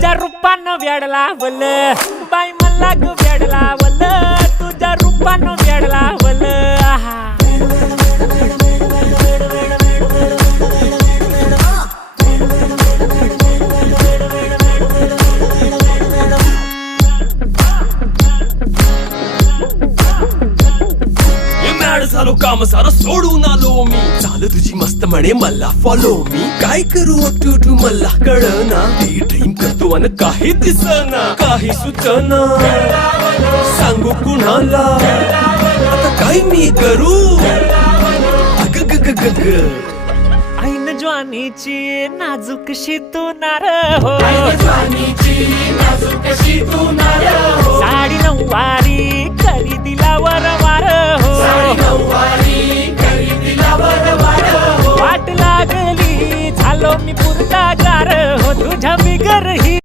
तुझ्या रूपानं वेड लावल बाई मला ग वेड लावल तुझ्या रूपानं वेड लावल आहा झालो काम सारं सोडून आलो मी चाल तुझी मस्त म्हणे मला फॉलो मी काय करू टू मला कळना ती ड्रीम करतो अन काही दिसना काही सुचना सांगू कुणाला आता काय मी करू अग ग ग ग ग ऐन ज्वानीची नाजूकशी तू नार हो साडी नऊवारी करी दिला वरवार हो वाट लागली झालो मी पुरता गार हो तुझ्या बिगर ही